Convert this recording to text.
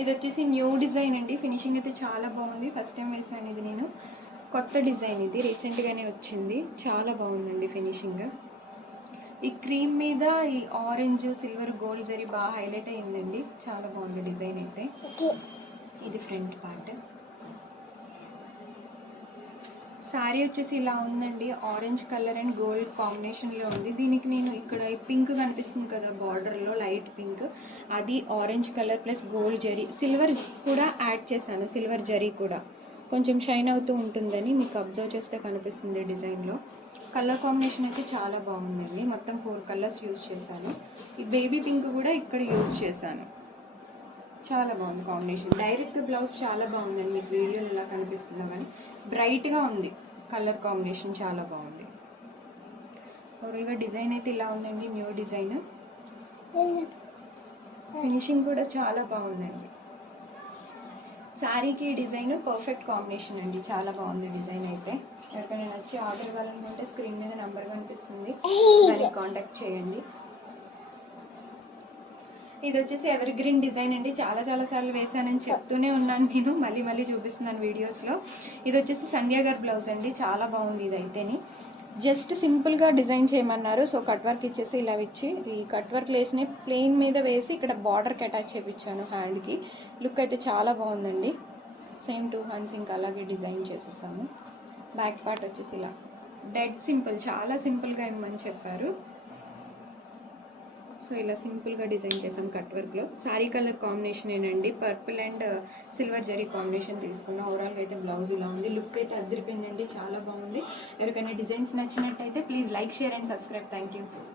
ఇది వచ్చేసి new design అండి. ఫినిషింగ్ అయితే చాలా బాగుంది. ఫస్ట్ టైం వేసాను ఇది నేను. కొత్త డిజైన్ ఇది, రీసెంట్గానే వచ్చింది. చాలా బాగుందండి ఫినిషింగ్. ఈ క్రీమ్ మీద ఈ ఆరెంజ్ సిల్వర్ గోల్డ్ జరీ బాగా హైలైట్ అయ్యిందండి. చాలా బాగుంది డిజైన్ అయితే. ఇది ఫ్రంట్ పార్ట్. శారీ వచ్చేసి ఇలా ఉందండి. ఆరెంజ్ కలర్ అండ్ గోల్డ్ కాంబినేషన్లో ఉంది. దీనికి నేను ఇక్కడ పింక్ కనిపిస్తుంది కదా బార్డర్లో, లైట్ పింక్, అది orange colour plus gold zari, silver కూడా యాడ్ చేశాను. సిల్వర్ జరీ కూడా కొంచెం షైన్ అవుతూ ఉంటుందని మీకు అబ్జర్వ్ చేస్తే కనిపిస్తుంది డిజైన్లో. కలర్ కాంబినేషన్ అయితే చాలా బాగుందండి. మొత్తం 4 కలర్స్ యూస్ చేశాను. ఈ బేబీ పింక్ కూడా ఇక్కడ యూస్ చేశాను. చాలా బాగుంది కాంబినేషన్. డైరెక్ట్ బ్లౌజ్ చాలా బాగుందండి. మీకు వీడియోలో ఎలా కనిపిస్తుందో కానీ బ్రైట్గా ఉంది. కలర్ కాంబినేషన్ చాలా బాగుంది. ఓవరాల్గా డిజైన్ అయితే ఇలా ఉందండి. New design. ఫినిషింగ్ కూడా చాలా బాగుందండి. శారీకి డిజైన్ పర్ఫెక్ట్ కాంబినేషన్ అండి. చాలా బాగుంది డిజైన్ అయితే. ఎవరికైనా నచ్చి ఆర్డర్ ఇవ్వాలనుకుంటే స్క్రీన్ మీద నెంబర్ కనిపిస్తుంది, దాన్ని కాంటాక్ట్ చేయండి. ఇది వచ్చేసి ఎవర్ గ్రీన్ డిజైన్ అండి. చాలా సార్లు వేసానని చెప్తూనే ఉన్నాను నేను, మళ్ళీ చూపిస్తున్నాను వీడియోస్లో. ఇది వచ్చేసి సంధ్య గారి బ్లౌజ్ అండి. చాలా బాగుంది ఇది అయితేని. జస్ట్ సింపుల్గా డిజైన్ చేయమన్నారు. సో కట్ వర్క్ ఇచ్చేసి ఇలా ఇచ్చి ఈ కట్ వర్క్ లేస్ని ప్లెయిన్ మీద వేసి ఇక్కడ బార్డర్కి అటాచ్ చేయించాను హ్యాండ్కి. లుక్ అయితే చాలా బాగుందండి. సేమ్ 2 హ్యాండ్స్ ఇంకా అలాగే డిజైన్ చేసేసాము. బ్యాక్ పార్ట్ వచ్చేసి ఇలా డెడ్ సింపుల్, చాలా సింపుల్గా ఇమ్మని చెప్పారు. సో ఇలా సింపుల్గా డిజైన్ చేసాం కట్ వర్క్లో. శారీ కలర్ కాంబినేషన్ ఏనండి. Purple and silver zari combination తీసుకున్నాం. ఓవరాల్గా అయితే బ్లౌజ్ ఇలా ఉంది. లుక్ అయితే అదిరిపోయిందండి. చాలా బాగుంది. ఎవరికైనా డిజైన్స్ నచ్చినట్టయితే please like, share and subscribe. Thank you.